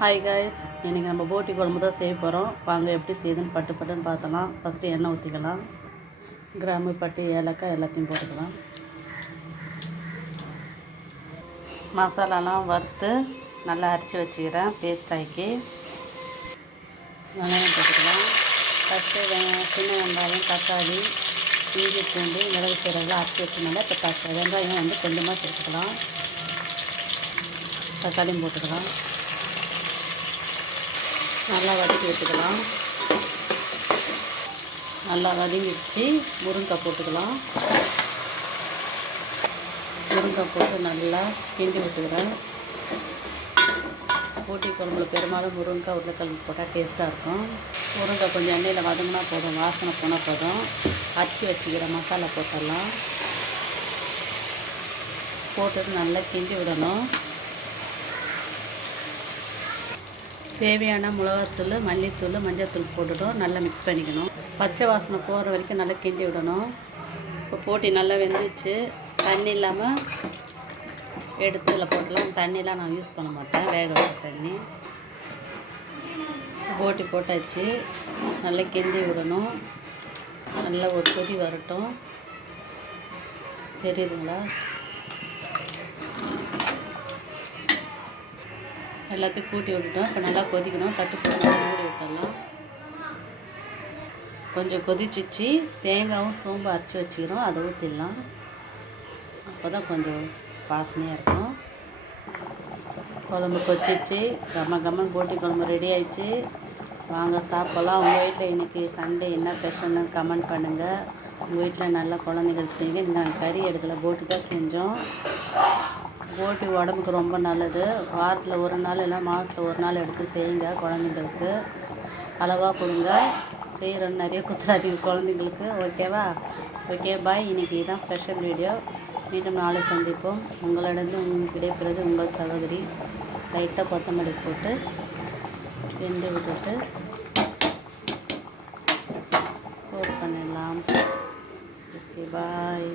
Hi guys இன்றைக்கி நம்ம போட்டி குழம்பு தான் செய்ய போகிறோம் வாங்க எப்படி செய்யுதுன்னு பட்டு பட்டுன்னு பார்த்தலாம். ஃபஸ்ட்டு எண்ணெய் ஊற்றிக்கலாம் கிராம்பு பட்டு ஏலக்காய் எல்லாத்தையும் போட்டுக்கலாம். மசாலாலாம் வறுத்து நல்லா அரைச்சி வச்சுக்கிறேன். பேஸ்ட் ஆக்கி. வெங்காயம் போட்டுக்கலாம். ஃபஸ்ட்டு சின்ன வெங்காயம் தக்காளி இஞ்சி பூண்டு மிளகு சீரகெல்லாம் அரைச்சி வச்சனால இப்போ தக்காளி வெங்காயம் வந்து கொஞ்சமாக சேர்த்துக்கலாம். தக்காளியும் போட்டுக்கலாம். நல்லா வதக்கி விட்டுக்கலாம் நல்லா வதங்கிடுச்சு. முருங்கைக்காய் போட்டுக்கலாம். முருங்கைக்காய் போட்டு நல்லா கிண்டி விட்டுக்கிறேன். போட்டி குழம்புல பெரும்பாலும் முருங்கைக்காய் உருளைக்கிழங்கு போட்டால் டேஸ்ட்டாக இருக்கும். முருங்கைக்காய் கொஞ்சம் எண்ணெயில் வதங்கினா போதும். வாசனை போனால் போதும். அச்சு வச்சுக்கிற மசாலா போட்டுடலாம். போட்டுட்டு நல்லா கிண்டி விடணும். தேவையான மிளகாத்தூள் மல்லித்தூள் மஞ்சள்தூள் போட்டுட்டோம். நல்லா மிக்ஸ் பண்ணிக்கணும். பச்சை வாசனை போகிற வரைக்கும் நல்லா கிண்டி விடணும். இப்போ போட்டி நல்லா வெந்துச்சு. தண்ணி இல்லாமல் எடுத்து இதில் போட்டலாம். தண்ணிலாம் நான் யூஸ் பண்ண மாட்டேன். வேக வச்ச தண்ணி. போட்டி போட்டாச்சு. நல்லா கிண்டி விடணும். நல்லா ஒரு கொதி வரட்டும். தெரியுதுங்களா? எல்லாத்தையும் கூட்டி விட்டுட்டோம். இப்போ நல்லா கொதிக்கணும். தட்டு போட்டு மூடி விட்டுடலாம் கொஞ்சம் கொதிச்சிச்சு. தேங்காயும் சோம்பு அரைச்சி வச்சுக்கிறோம். அதை ஊற்றிடலாம் அப்போ தான் கொஞ்சம் வாசனையாக இருக்கும். குழம்பு கொச்சிச்சு கம்ம கம்மன் போட்டி குழம்பு ரெடி ஆயிடுச்சு. வாங்க சாப்பிட்லாம். உங்கள் வீட்டில் இன்றைக்கி சண்டே என்ன ஸ்பெஷல்னு கமெண்ட் பண்ணுங்கள் உங்கள் வீட்டில் நல்லா குழந்தைகள் செய்யுங்க. நாங்கள் கறி எடுக்கல போட்டு தான் செஞ்சோம். கோபி உடம்புக்கு ரொம்ப நல்லது. வாரத்தில் ஒரு நாள் இல்லை மாதத்தில் ஒரு நாள் எடுத்து செய்யுங்க குழந்தைங்களுக்கு. அளவாக கொடுங்க. செய்கிற நிறைய குத்துறாதீங்க குழந்தைங்களுக்கு. ஓகேவா ஓகே பாய் இன்றைக்கி இதுதான் ஸ்பெஷல் வீடியோ மீண்டும் நாளை சந்திப்போம். உங்களிடந்து உங்களுக்கு கிடைக்கிறது உங்கள் சகோதரி. லைட்டாக கொத்தமல்லி போட்டு வெந்து விட்டுட்டு க்ளோஸ் பண்ணிடலாம். Okay bye